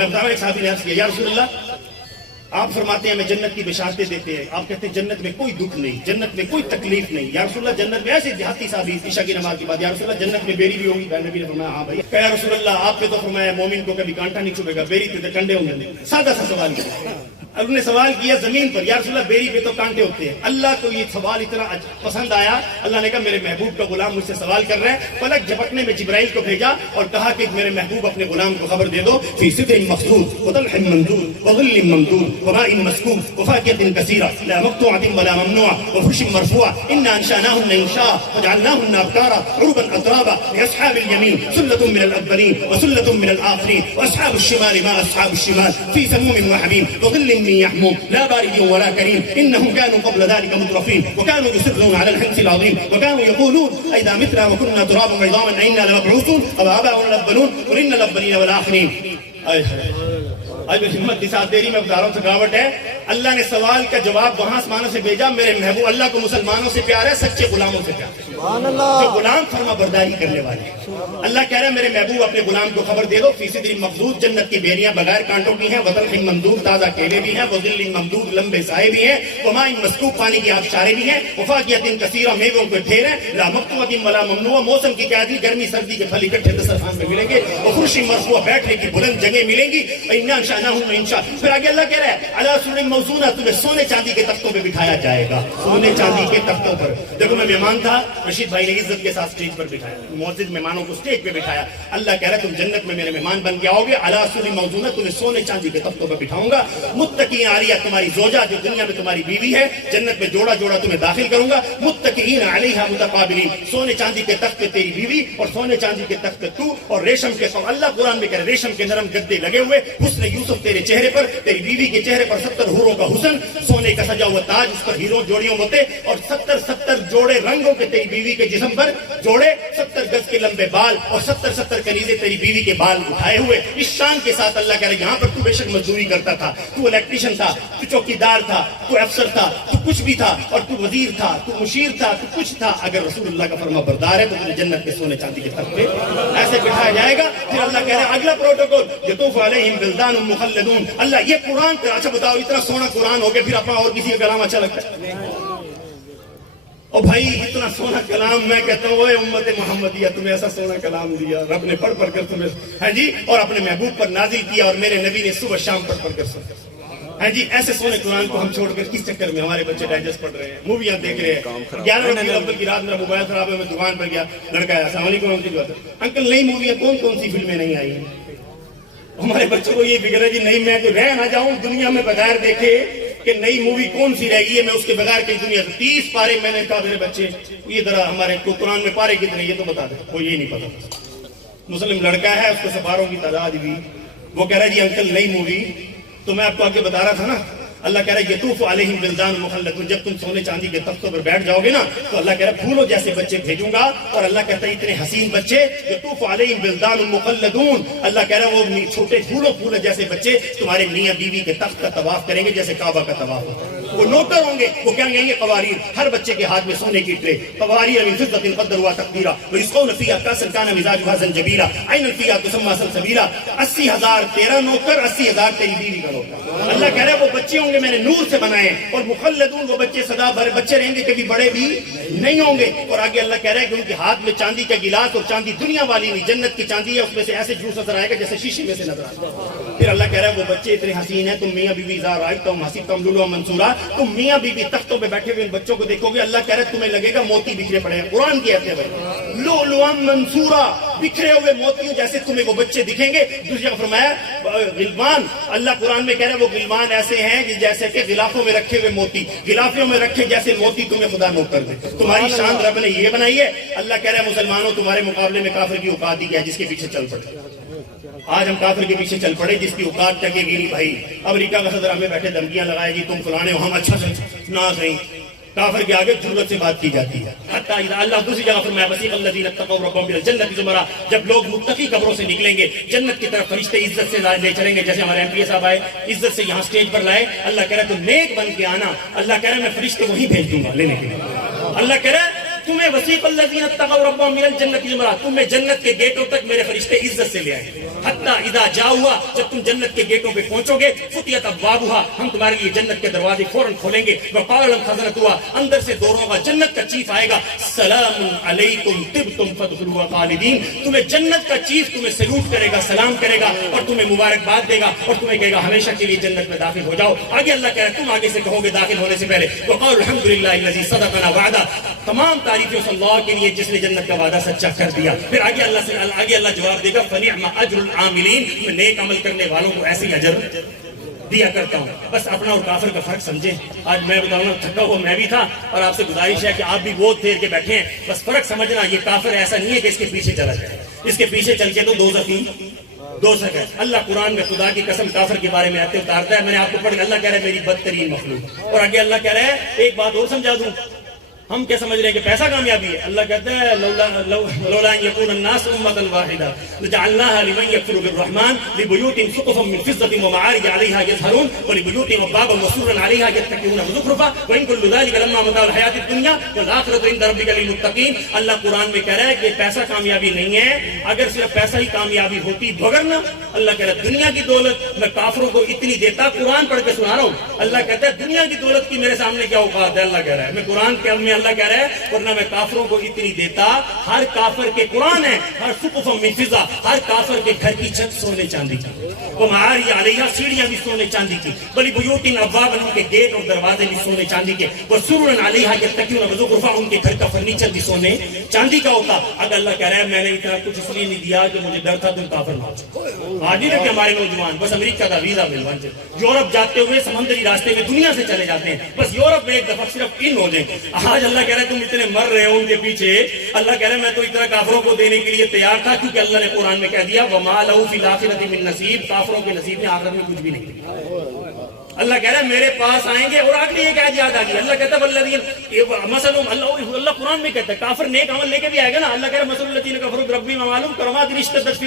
میں بتا رہا ہوں، ایک صحابی نے عرض کیا یا رسول اللہ آپ فرماتے ہیں ہمیں جنت کی بشارتیں دیتے ہیں، آپ کہتے ہیں جنت میں کوئی دکھ نہیں، جنت میں کوئی تکلیف نہیں، یا رسول اللہ جنت میں ایسے دیہاتی صحابی عشاء کی نماز کے بعد یا رسول اللہ جنت میں بیری بھی ہوگی؟ نبی نے فرمایا ہاں بھائی۔ کہ یا رسول اللہ آپ پہ تو فرمایا مومن کو کبھی کانٹا نہیں چبھے گا، بیری پہ تو کنڈے ہوں گے۔ سادہ سا سوال کیا، انہوں نے سوال کیا زمین پر، یا رسول اللہ بیری پہ تو کانٹے ہوتے ہیں۔ اللہ کو یہ سوال اتنا پسند آیا، اللہ نے کہا میرے محبوب کا غلام مجھ سے سوال کر رہا ہے۔ پلک جھپکنے میں جبرائیل کو بھیجا اور کہا کہ میرے محبوب اپنے غلام کو خبر دے دو، فی سدر مخضود وطلح منضود وظل ممدود وماء مسکوب وفاکہۃ کثیرہ لا مقطوعۃ ولا ممنوعہ وفرش مرفوعہ انا انشأناہن انشاء وجعلناہن ابکارا عربا اترابا لاصحاب الیمین ثلۃ من الاولین وثلۃ من الآخرین واصحاب الشمال ما اصحاب الشمال فی سموم وحمیم وظل من يحموم لا بارد ولا كريم انهم كانوا قبل ذلك مترفين وكانوا يصرون على الحنث العظيم وكانوا يقولون اذا متنا وكنا ترابا وعظاما أئنا لمبعوثون او آباؤنا الاولون قل ان الاولين والاخرين۔ آج ہمت کی ساتھ دیری میں بتا رہا ہوں، تھکاوٹ ہے۔ اللہ نے سوال کا جواب وہاں آسمانوں سے بھیجا۔ میرے محبوب اللہ کو مسلمانوں سے پیار ہے، سچے غلاموں سے پیار ہے، جو غلام فرما برداری کرنے والے ہیں۔ اللہ کہہ رہا ہے میرے محبوب اپنے غلام کو خبر دے دو، فی سدر مخضود جنت کی بیریاں بغیر کانٹوں کی ہیں، وطلح ممدود تازہ کیلے بھی ہیں، وظل ممدود لمبے سائے بھی ہیں، وماء مسکوب پانی کی آبشاریں بھی ہیں، وفاکہۃ کثیرہ میووں کے ڈھیر ہیں، لا مقطوعۃ ولا ممنوعہ موسم کی قیادی گرمی سردی کے پھل اکٹھے دسترخوان میں ملیں گے، وفرش مرفوعہ بیٹھنے کی بلند جگہیں ملیں گی، انا انشأناہن انشاء۔ پھر آگے اللہ کہہ رہا ہے علی سرر موضونہ، تمہیں سونے چاندی کے تختوں پہ بٹھایا جائے گا، سونے چاندی کے تختوں پر۔ دیکھو میں مہمان تھا، رشید بھائی نے عزت کے ساتھ سٹیج پر بٹھایا، معزز مہمانوں کو سٹیج پہ بٹھایا۔ اللہ کہہ رہا ہے تم جنت میں میرے مہمان بن کے آؤ گے، علی سرر موضونہ، تمہیں سونے چاندی کے تختوں پہ بٹھاؤں گا، متکئین علیہا، تمہاری زوجہ جو دنیا میں تمہاری بیوی ہے، جنت میں جوڑا جوڑا تمہیں داخل کروں گا، متکئین علیہا متقابلین، سونے چاندی کے تخت پہ تیری بیوی اور سونے چاندی کے تخت پہ تو، اور ریشم کے اللہ قرآن میں کہہ رہے ریشم کے نرم گدے لگے ہوئے، حسن یوسف تیرے چہرے پر، تیری بیوی کے چہرے پر 70 حوروں کا حسن، سونے کا سجا ہوا تاج، اس پر ہیروں جوڑیوں ہوتے، اور 70 جوڑے رنگوں کے تیری بیوی کے جسم پر جوڑے، 70 گز کے لمبے بال اور 70 کنیزیں تیری بیوی کے بال اٹھائے ہوئے۔ اس شان کے ساتھ اللہ کہہ رہے یہاں پر تو بے شک مزدوری کرتا تھا، تو الیکٹریشن تھا، تو چوکیدار تھا، تو افسر تھا، تو کچھ بھی تھا، اور تو وزیر تھا، تو مشیر تھا، تو کچھ تھا، اگر رسول اللہ کا فرما بردار ہے تو تجھے جنت کے سونے چاندی کے تخت پہ ایسے بٹھایا جائے گا۔ پھر اللہ کہہ رہے ہیں اگلا پروٹوکول، یطوف علیہم ولدان مخلدون۔ اللہ یہ قرآن کا، اچھا بتاؤ اتنا سونا قرآن ہو گیا پھر اپنا اور کسی کا کلام اچھا لگتا ہے؟ اور بھائی اتنا سونا کلام، میں کہتا ہوں اے امت محمدیہ تمہیں ایسا سونا کلام دیا رب نے پڑھ پڑھ کر تمہیں، ہاں جی، اور اپنے محبوب پر نازل کیا، اور میرے نبی نے صبح شام پڑھ پڑھ کر سنا، ہاں جی، ایسے سونے قرآن کو ہم چھوڑ کر کس چکر میں ہمارے بچے ڈائجسٹ پڑھ رہے ہیں، موویاں دیکھ رہے ہیں۔ 11 ربیع الاول کی رات میرا موبائل خراب ہے، میں دکان پر گیا، لڑکا ہے السلام علیکم ان کی بات ہے، انکل نئی موویاں کون سی فلمیں نہیں آئی ہیں؟ ہمارے بچوں کو یہ فکر ہے جی نہیں میں تو رہ نہ جاؤں دنیا میں بغیر دیکھے کہ نئی مووی کون سی رہ گئی ہے، میں اس کے بغیر کئی دنیا سے 30 پارے میں نے کہا میرے بچے یہ ذرا ہمارے قرآن میں پارے کتنے یہ تو بتا دیں، وہ یہ نہیں پتا۔ مسلم لڑکا ہے، اس کو سفاروں کی تعداد بھی، وہ کہہ رہا ہے جی انکل نئی مووی، تو میں آپ کو آگے بتا رہا تھا نا، اللہ کہہ رہا ہے یطوف علیہم ولدان مخلدون، جب تم سونے چاندی کے تختوں پر بیٹھ جاؤ گے نا تو اللہ کہہ رہا ہے پھولوں جیسے بچے بھیجوں گا، اور اللہ کہتا ہے اتنے حسین بچے، یطوف علیہم ولدان مخلدون، اللہ کہہ رہا ہے وہ چھوٹے پھولوں جیسے بچے تمہارے میاں بیوی کے تخت کا طواف کریں گے جیسے کعبہ کا طواف ہوتا ہے۔ وہ نوکر ہوں گے، وہ کہیں گے قواریر، ہر بچے کے ہاتھ میں سونے کی ٹرے، قواریر من فضة قدرها تقدیرا ويسقون فيها كأسا كان مزاجها زنجبیلا عینا فيها تسمى سلسبیلا۔ 80,000 تیرا نوکر، 80,000 تیری بیوی کا نوکر۔ اللہ کہہ رہا ہے وہ بچے ہوں گے میں نے نور سے بنائے، اور مخلدون وہ بچے سدا بھر بچے رہیں گے، کبھی بڑے بھی نہیں ہوں گے۔ اور آگے اللہ کہہ رہا ہے کہ ان کے ہاتھ میں چاندی کا گلاس، اور چاندی دنیا والی نہیں، جنت کی چاندی ہے، اس میں سے ایسے جوس نظر آئے گا جیسے شیشے میں سے نظر آئے گا۔ پھر اللہ کہہ رہا ہے وہ بچے اتنے حسین ہیں، تم میاں بیوی اذا رأیتم حسبتم لؤلؤا منثورا، تم میاں بیوی تختوں پہ بیٹھے ہوئے ان بچوں کو دیکھو گے، اللہ کہہ رہا ہے تمہیں لگے گا موتی بکھرے پڑے ہیں، قرآن کی آیت ہے بھائی، لؤلؤا منثورا، بکھرے ہوئے موتیوں جیسے تمہیں وہ بچے دکھیں گے۔ دوسری جگہ فرمایا غلمان، اللہ قرآن میں کہہ رہا ہے وہ غلمان ایسے ہیں جیسے کہ غلافوں میں رکھے ہوئے موتی، غلافوں میں رکھے جیسے موتی تمہیں خدا نوٹ کر دے۔ تمہاری شان رب نے یہ بنائی ہے۔ اللہ کہہ رہا ہے مسلمانوں تمہارے مقابلے میں کافر کی اوقات ہی کیا ہے جس کے پیچھے چل پڑے۔ آج ہم کافر کے پیچھے چل پڑے جس کی اوقات ٹکے گی نہیں بھائی۔ امریکہ کا صدر ہمیں بیٹھے دھمکیاں لگائے جی تم فلانے ہو، ہم اچھا سے ناز نہیں، کافر کے آگے ضرورت سے بات کی جاتی ہے۔ حتیٰ اللہ دوسری جگہ فرمایا وسیق الذین اتقوا ربهم الى الجنة زمرا، جب لوگ متقی قبروں سے نکلیں گے جنت کی طرف فرشتے عزت سے لے چلیں گے، جیسے ہمارے MP صاحب آئے عزت سے یہاں سٹیج پر لائے، اللہ کہہ رہا ہے تم نیک بن کے آنا، اللہ کہہ رہا ہے میں فرشتے وہیں بھیج دوں گا لینے کے لیے، اللہ کہہ رہا ہے تمہیں وسیق الذین اتقوا ربهم من الجنۃ زمرا، تمہیں جنت کے گیٹوں تک میرے فرشتے عزت سے لے آئیں گے، حتی اذا جاؤہا، جب تم جنت کے گیٹوں پہ پہنچو گے، فتحت ابوابہا، ہم تمہارے لیے جنت کے دروازے فوراً کھولیں گے، وقال لهم خزنتہا، اندر سے دوروں کا جنت کا چیف آئے گا، سلام علیکم طبتم فادخلوها خالدین، تمہیں جنت کا چیف تمہیں سلوٹ کرے گا، سلام کرے گا اور تمہیں مبارکباد دے گا اور تمہیں کہے گا ہمیشہ کے لیے جنت میں داخل ہو جاؤ۔ آگے اللہ کہہ رہا ہے تم آگے سے کہو گے داخل ہونے سے پہلے، وقال الحمدللہ الذی صدقنا وعدہ، تمام تعریفیں اس اللہ کے لیے جس نے جنت کا وعدہ سچا کر دیا۔ پھر آگے اللہ جواب دے گا فنعم اجر العاملین، میں نیک عمل کرنے والوں کو ایسے ہی اجر دیا کرتا ہوں۔ بس اپنا اور کافر کا فرق سمجھیں۔ آج میں بتاؤں گا تھکا ہوا میں بھی تھا اور آپ سے گزارش ہے کہ آپ بھی بہت دیر کے بیٹھے ہیں، بس فرق سمجھنا، یہ کافر ایسا نہیں ہے کہ اس کے پیچھے چلا جائے، اس کے پیچھے چل کے تو دوزخ ہے۔ اللہ قرآن میں خدا کی قسم کافر کے بارے میں آتے اتارتا ہے، میں نے آپ کو پڑھ کے، اللہ کہہ رہا ہے میری بدترین مخلوق، اور آگے اللہ کہہ رہا ہے ایک بات اور سمجھا دوں، ہم کیا سمجھ رہے ہیں کہ پیسہ کامیابی ہے؟ اللہ کہتا ہے لولا ان یکون الناس امۃ واحدہ لجعلناها لمن یکفر بالرحمن لبیوتهم سقفا من فضة ومعارج علیہا یظہرون ولبیوتهم ابوابا وسررا علیہا یتکئون وزخرفا وان کل ذلک لما متاع الحیاۃ الدنیا والآخرۃ عند ربک للمتقین۔ اللہ قرآن میں کہہ رہا ہے کہ پیسہ کامیابی نہیں ہے، اگر صرف پیسہ ہی کامیابی ہوتی وگرنہ اللہ کہہ رہا ہے دنیا کی دولت میں کافروں کو اتنی دیتا، قرآن پڑھ کے سنا رہا ہوں، اللہ کہتا ہے دنیا کی دولت کی میرے سامنے کیا اوقات ہے، اللہ کہہ رہا ہے میں قرآن کے میں اللہ کہہ رہا ہے ورنہ میں کافروں کو اتنی دیتا، ہر کافر کے قرآن ہے، ہر سقف من فضہ، ہر کافر کے گھر کی چھت سونے چاندی کی، ومعارج علیہا، سیڑھیاں بھی سونے چاندی کی، ولیبیوت ابوابا، ان کے گیٹ اور دروازے بھی سونے چاندی کے، وسررا علیہا یتکئون وزخرفا، ان کے گھر کا فرنیچر بھی سونے چاندی کا ہوتا۔ اگر اللہ کہہ رہا ہے میں نے اتنا کچھ اس لیے نہیں دیا کہ مجھے ڈر تھا تم کافر نہ ہو جاؤ۔ آج نہیں رکھتے ہمارے نوجوان بس امریکہ کا ویزا مل بن جائے، یورپ جاتے ہوئے سمندری راستے میں دنیا سے چلے جاتے ہیں، بس یورپ میں ایک دفعہ صرف ان ہو جائیں۔ آج اللہ کہہ رہا ہے تم اتنے مر رہے ہو ان کے پیچھے، اللہ کہہ رہا ہے میں تو اتنا کافروں کو دینے کے لیے تیار تھا، کیونکہ اللہ نے قرآن میں کہہ دیا وما لہ فی الآخرۃ من نصیب، کافروں کے نصیب میں آخرت میں کچھ بھی نہیں۔ اللہ کہہ رہا ہے میرے پاس آئیں گے، اور آخری ایک آیت یاد آ گئی، اللہ کہتا ہے والذین مثلهم، اللہ قرآن میں کہتا ہے کافر نیک عمل لے کے بھی آئے گا نا، اللہ کہہ رہا ہے مثل الذین کفروا بربہم اعمالهم کرماد اشتدت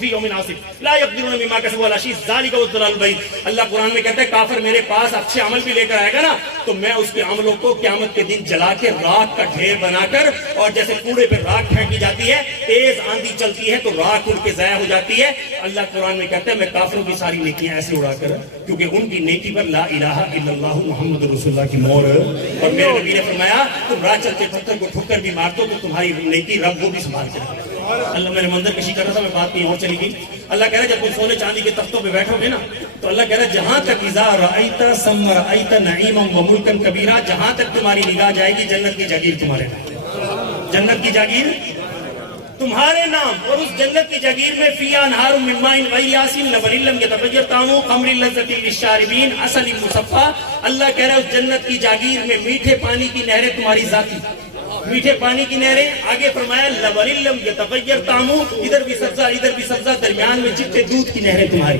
فی یوم عاصف لا یقدرون مما کسبوا علی شیء ذلک هو الضلال البعید۔ اللہ قرآن میں کہتا ہے کافر میرے پاس اچھے عمل بھی لے کر آئے گا نا، تو میں اس کے عملوں کو قیامت کے دن جلا کے راکھ کا ڈھیر بنا کر، اور جیسے کوڑے پہ راکھ پھینکی جاتی ہے، تیز آندھی چلتی ہے تو راکھ اڑ کے ضائع ہو جاتی ہے، اللہ قرآن میں کہتا ہے میں کافروں کی ساری نیکیاں ایسے اڑا کر، کیونکہ ان کی نیکی پر لا الہ الا اللہ محمد رسول اللہ کی مہر، اور میرے نبی نے فرمایا تم راہ چلتے پتھر کو ٹھوکر بھی مار دو تو تمہاری نیکی رب وہ بھی سنبھال کے رکھے۔ اللہ میرے منظر کشی کر رہا تھا، میں بات کہیں اور چلی گئی۔ اللہ کہہ رہا ہے جب تم سونے چاندی کے تختوں پہ بیٹھو گے نا، تو اللہ کہہ رہا ہے جہاں تک اذا رأیت ثم رأیت نعیما وملکا کبیرا، جہاں تک تمہاری نگاہ جائے گی جنت کی جاگیر تمہارے نام، جنت کی جاگیر تمہارے نام، اور اس جنت کی جاگیر میں فیہا انہار من ماء غیر آسن لبن لم یتغیر طعمہ خمر لذۃ للشاربین عسل مصفی۔ اللہ کہہ رہا ہے اس جنت کی جاگیر میں میٹھے پانی کی نہریں تمہاری ذاتی، میٹھے پانی کی نہریں، آگے فرمایا لبن لم یتغیر طعمہ، ادھر بھی سبزہ درمیان میں چٹے دودھ کی نہریں تمہاری۔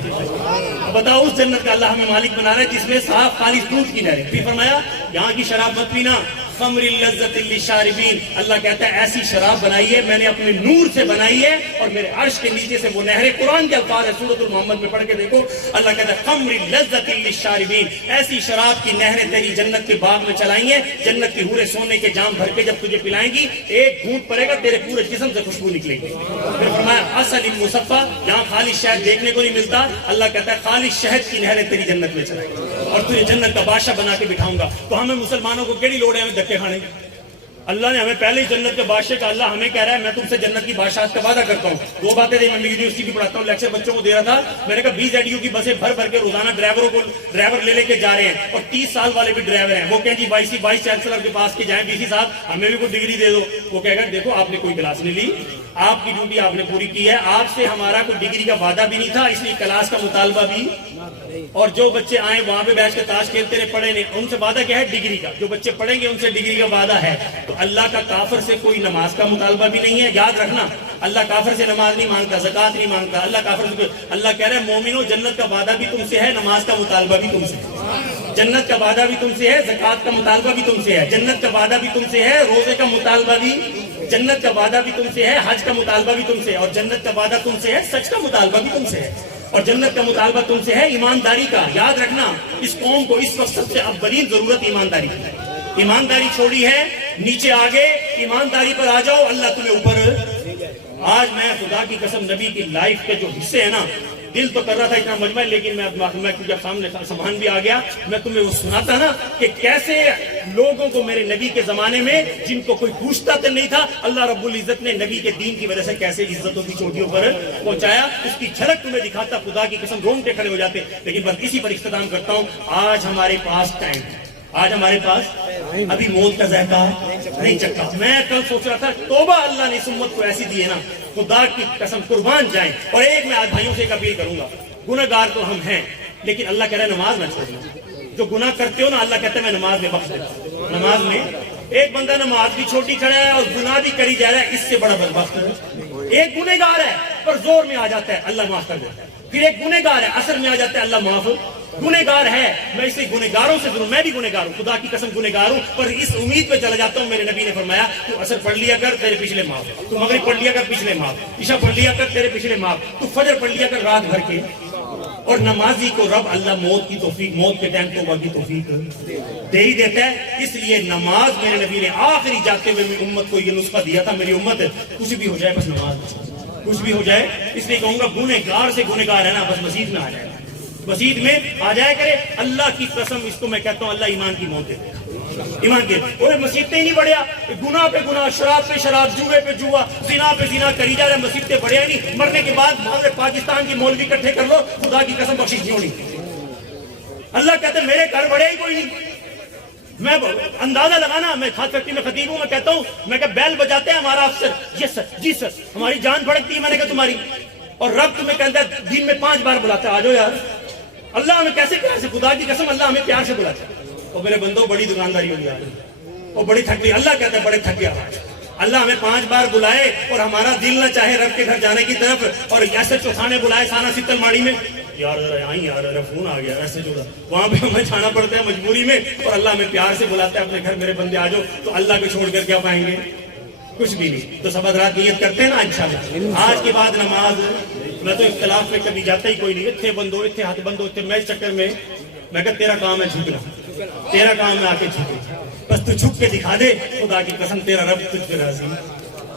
بتاؤ اس جنت کا اللہ ہمیں مالک بنا رہا ہے جس میں صاف خالص دودھ کی نہریں۔ پھر فرمایا یہاں کی شراب مت پینا، خمر لذت للشاربین، اللہ کہتا ہے ایسی شراب بنائی ہے میں نے اپنے نور سے بنائی ہے، اور میرے عرش کے نیچے سے وہ نہریں، قرآن کے الفاظ ہے سورۃ المحمد میں پڑھ کے دیکھو، اللہ کہتا ہے خمر لذت للشاربین، ایسی شراب کی نہریں تیری جنت کے باغ میں چلائیں گے، جنت کی حوریں سونے کے جام بھر کے جب تجھے پلائیں گی، ایک گھونٹ پڑے گا تیرے پورے جسم سے خوشبو نکلے گی۔ پھر فرمایا عسل مصفی، یہاں خالص شہد دیکھنے کو نہیں ملتا، اللہ کہتا ہے خالص شہد کی نہریں تیری جنت میں چلائیں گی اور تجھے جنت کا بادشاہ بنا کے بٹھاؤں گا۔ تو ہمیں مسلمانوں کو کیڑی لوڑ ہے ہمیں دھکے کھانے کی؟ اللہ نے ہمیں پہلے ہی جنت کے بادشاہ کا، اللہ ہمیں کہہ رہا ہے میں تم سے جنت کی بادشاہت کا وعدہ کرتا ہوں۔ دو باتیں میں یونیورسٹی کی پڑھاتا ہوں، لیکچر بچوں کو دے رہا تھا، میں نے کہا 20 ZU کی بسیں بھر بھر کے روزانہ ڈرائیور لے کے جا رہے ہیں، اور 30 سال والے بھی ڈرائیور ہیں، وہ کہیں جی وائس چانسلر کے پاس کے جائیں VC صاحب ہمیں بھی کوئی ڈگری دے دو، وہ کہے گا دیکھو آپ نے کوئی کلاس نہیں لی، آپ کی ڈیوٹی آپ نے پوری کی ہے، آپ سے ہمارا کوئی ڈگری کا وعدہ بھی نہیں تھا، اس لیے کلاس کا مطالبہ بھی، اور جو بچے آئیں وہاں پہ بیٹھ کے تاش کھیلتے رہے پڑھے نہیں، ان سے وعدہ کیا ہے؟ ڈگری کا، جو بچے پڑھیں گے ان سے ڈگری کا وعدہ ہے۔ تو اللہ کا کافر سے کوئی نماز کا مطالبہ بھی نہیں ہے، یاد رکھنا، اللہ کافر سے نماز نہیں مانگتا، زکوٰۃ نہیں مانگتا، اللہ کافر سے، اللہ کہہ رہے ہیں مومنو جنت کا وعدہ بھی تم سے ہے، نماز کا مطالبہ بھی تم سے ہے، جنت کا وعدہ بھی تم سے ہے، زکوٰۃ کا مطالبہ بھی تم سے ہے، جنت کا وعدہ بھی تم سے ہے، روزے کا مطالبہ بھی، جنت کا وعدہ بھی تم سے ہے، حج کا مطالبہ بھی تم سے ہے، اور جنت کا وعدہ تم سے ہے، سچ کا مطالبہ بھی تم سے ہے، اور جنت کا مطالبہ تم سے ہے ایمانداری کا۔ یاد رکھنا اس قوم کو اس وقت سب سے اولین ضرورت ایمانداری کی ہے، ایمانداری چھوڑی ہے نیچے آگے ایمانداری پر آ جاؤ، اللہ تمہیں اوپر۔ آج میں خدا کی قسم نبی کی لائف کے جو حصے ہیں نا، دل تو کر رہا تھا اتنا مجمع، لیکن میں جب سامنے سامان بھی آ گیا، میں تمہیں وہ سناتا نا کہ کیسے لوگوں کو میرے نبی کے زمانے میں جن کو کوئی پوچھتا تو نہیں تھا، اللہ رب العزت نے نبی کے دین کی وجہ سے کیسے عزتوں کی چوٹیوں پر پہنچایا، اس کی جھلک تمہیں دکھاتا، خدا کی قسم رونگٹے کھڑے ہو جاتے۔ لیکن بس اسی پر اختتام کرتا ہوں، آج ہمارے پاس ٹائم، آج ہمارے پاس ابھی موت کا ذائقہ نہیں چکا۔ میں کل سوچ رہا تھا توبہ اللہ نے اس امت کو ایسی دی ہے نا، خدا کی قسم قربان جائیں۔ اور ایک میں آج بھائیوں سے ایک اپیل کروں گا، گناہ گار تو ہم ہیں، لیکن اللہ کہہ رہا ہے نماز نہ چھوڑنا۔ جو گناہ کرتے ہو نا، اللہ کہتا ہے میں نماز میں بخش دیتا ہوں۔ نماز میں ایک بندہ نماز بھی چھوٹی کھڑا ہے اور گناہ بھی کری جا رہا ہے، اس سے بڑا بدبخت ہے۔ ایک گنہ گار ہے پر زور میں آ جاتا ہے، اللہ معاف کر دیتا ہے۔ پھر ایک گنہ گار ہے، اثر میں آ جاتا ہے، اللہ معاف۔ گنہ گار ہے، میں اس گنہ گاروں سے ضرور، میں بھی گنہ گار ہوں، خدا کی قسم گنہ گار ہوں، پر اس امید پہ چلا جاتا ہوں، میرے نبی نے فرمایا تو اثر پڑھ لیا کر تیرے پچھلے معاف، تو مغرب پڑھ لیا کر پچھلے معاف، عشاء پڑھ لیا کر تیرے پچھلے معاف، تو فجر پڑھ لیا کر رات بھر کے۔ اور نمازی کو رب اللہ موت کی توفیق، موت کے ٹائم توبہ کی توفیق دے ہی دیتا ہے۔ اس لیے نماز میرے نبی نے آخری جاتے ہوئے میری امت کو یہ نسخہ دیا تھا، میری امت کچھ بھی ہو جائے بس نماز، کچھ بھی ہو جائے، اس لیے کہوں گا گنہ گار سے گنہ گار ہے نا، بس مسجد میں آ جائے، مسجد میں آ جائے کرے۔ اللہ کی قسم اس کو میں کہتا ہوں، اللہ ایمان کی موت دے دے، ایمان کے۔ اور مسجدیں نہیں بڑھیا، گناہ پہ گناہ، شراب پہ شراب، جوے پہ جوا، زنا پہ زنا کری جا رہا ہے، مسجدیں بڑھیا نہیں۔ مرنے کے بعد ہمارے پاکستان کی مولوی اکٹھے کر لو، خدا کی قسم بخشش نہیں ہونی۔ اللہ کہتے ہیں میرے گھر بڑھیا ہی کوئی نہیں۔ میں اندازہ لگانا، میں کھاد فیکٹری میں خطیب ہوں، میں کہتا ہوں، میں کہ بیل بجاتے ہیں ہمارا افسر، یس سر، جی سر، ہماری جان بھڑکتی ہے، میں نے کہا تمہاری، اور رب تمہیں کہتا ہے دن میں 5 بار بلاتا ہے، آ جاؤ یار۔ اللہ ہمیں کیسے پیار سے، خدا کی قسم اللہ ہمیں پیار سے بلاتا ہے۔ اور میرے بندوں بڑی دکانداری ہوگی آپ نے، اور بڑی تھک گئی، اللہ کہتا ہے بڑے تھک گیا۔ اللہ ہمیں 5 بار بلائے اور ہمارا دل نہ چاہے رب کے گھر جانے کی طرف، اور ایسے چوتھانے بلائے سانا ستل ماڑی میں، یار آئی یار فون آ گیا ایسے جو وہاں پہ ہمیں جانا پڑتا ہے مجبوری میں، اور اللہ ہمیں پیار سے بلاتا ہے اپنے گھر، میرے بندے آ جاؤ، تو اللہ کو چھوڑ کر کیا پائیں گے؟ کچھ بھی نہیں۔ تو سب حضرات نیت کرتے ہیں نا انشاءاللہ آج کے بعد نماز، میں تو اختلاف میں کبھی جاتا ہی کوئی نہیں، اتنے بندو اتنے ہاتھ بندو اتنے، میں اس چکر میں میں کہا تیرا کام ہے جھکنا، تیرا کام ہے آ کے جھکے، بس تو جھک کے دکھا دے، خدا کی قسم تیرا رب تجھ پہ راضی۔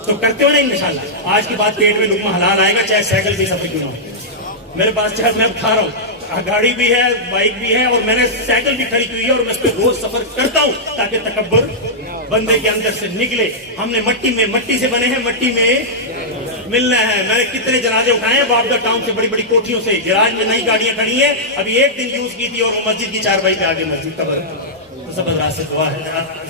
تو کرتے ہو نا انشاءاللہ آج کے بعد پیٹ میں لقمہ حلال آئے گا، چاہے سائیکل بھی سفر کیوں نہ ہو۔ میرے پاس چاہے میں اٹھا رہا ہوں، گاڑی بھی ہے، بائک بھی ہے، اور میں نے سائیکل بھی کھڑی کی ہے، اور میں اس پہ روز سفر کرتا ہوں تاکہ تکبر بندے کے اندر سے نکلے۔ ہم نے مٹی سے بنے ہیں، مٹی میں ملنا ہے۔ میں نے کتنے جنازے اٹھائے ہیں بابڈا ٹاؤن سے، بڑی بڑی کوٹھیوں سے، گراج میں نئی گاڑیاں کھڑی ہیں، ابھی ایک دن یوز کی تھی، اور وہ مسجد کی 4 بھائی پہ آگے مسجد قبر۔ سب حضرات سے دعا ہے،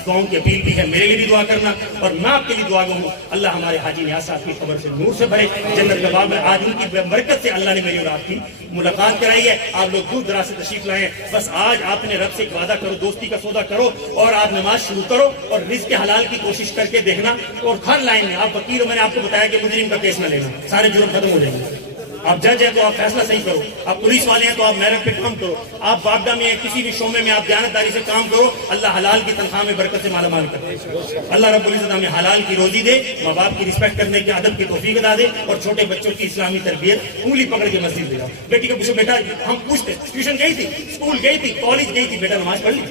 گاؤں کی اپیل بھی ہے، میرے لیے بھی دعا کرنا، اور میں آپ کے لیے دعا کروں، اللہ ہمارے حاجی نیاز صاحب کی قبر سے نور سے بھرے، جنت کا باب ہے۔ آج ان کی برکت سے اللہ نے میری اور آپ کی ملاقات کرائی ہے۔ آپ لوگ دور دراز سے تشریف لائیں، بس آج آپ نے رب سے ایک وعدہ کرو، دوستی کا سودا کرو، اور آپ نماز شروع کرو، اور رزق حلال کی کوشش کر کے دیکھنا، اور ہر لائن میں آپ وکیل ہو، میں نے آپ کو بتایا کہ مجرم کا کیس نہ لینا، سارے جرم ختم ہو جائیں گے۔ آپ جج ہیں تو آپ فیصلہ صحیح کرو، آپ پولیس والے ہیں تو آپ میرٹ پہ کام کرو، آپ باپڈا میں کسی بھی شعبے میں آپ دیانتداری سے کام کرو، اللہ حلال کی تنخواہ میں برکت سے مالا مال کرے۔ اللہ رب العزت ہمیں حلال کی روزی دے، ماں باپ کی رسپیکٹ کرنے کے ادب کی توفیق ادا دے، اور چھوٹے بچوں کی اسلامی تربیت انگلی پکڑ کے مسجد لے جاؤ۔ بیٹی کو پوچھو بیٹا، ہم پوچھتے ٹیوشن گئی تھی، اسکول گئی تھی، کالج گئی تھی، بیٹا نماز پڑھ لی؟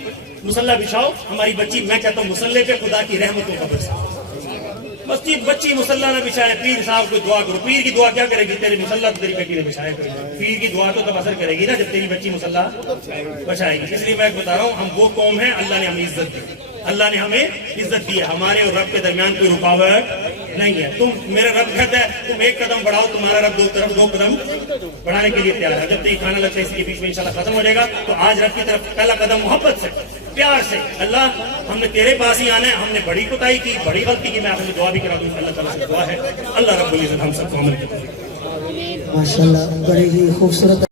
مصلی بچھاؤ، ہماری بچی، میں کہتا ہوں مصلی پہ خدا کی رحمتوں کا برسہ، مسجد بچی مصلی نہ بچھائے، پیر صاحب کو دعا کرو۔ پیر کی دعا کیا کرے گی؟ تیری مصلی تو تیری بیٹی نے بچھایا کرے گی، پیر کی دعا تو تب اثر کرے گی نا جب تیری بچی مصلی بچھائے گی۔ اس لیے میں بتا رہا ہوں، ہم وہ قوم ہیں، اللہ نے ہمیں عزت دی، اللہ نے ہمیں عزت دی ہے، ہمارے اور رب کے درمیان کوئی رکاوٹ نہیں ہے۔ تم میرا رب کہتا ہے تم 1 قدم بڑھاؤ، تمہارا رب 2 قدم بڑھانے کے لیے تیار ہے۔ جب تک یہ کھانا لگتا ہے اس کے بیچ میں انشاءاللہ ختم ہو جائے گا، تو آج رب کی طرف پہلا قدم محبت سے، پیار سے، اللہ ہم نے تیرے پاس ہی آنا ہے، ہم نے بڑی کوتاہی کی، بڑی غلطی کی، میں آپ سے دعا بھی کرا دوں، اللہ تعالیٰ سے دعا ہے اللہ رب العزت ہم سب کو عمل کرے۔ ماشاءاللہ بڑی ہی خوبصورت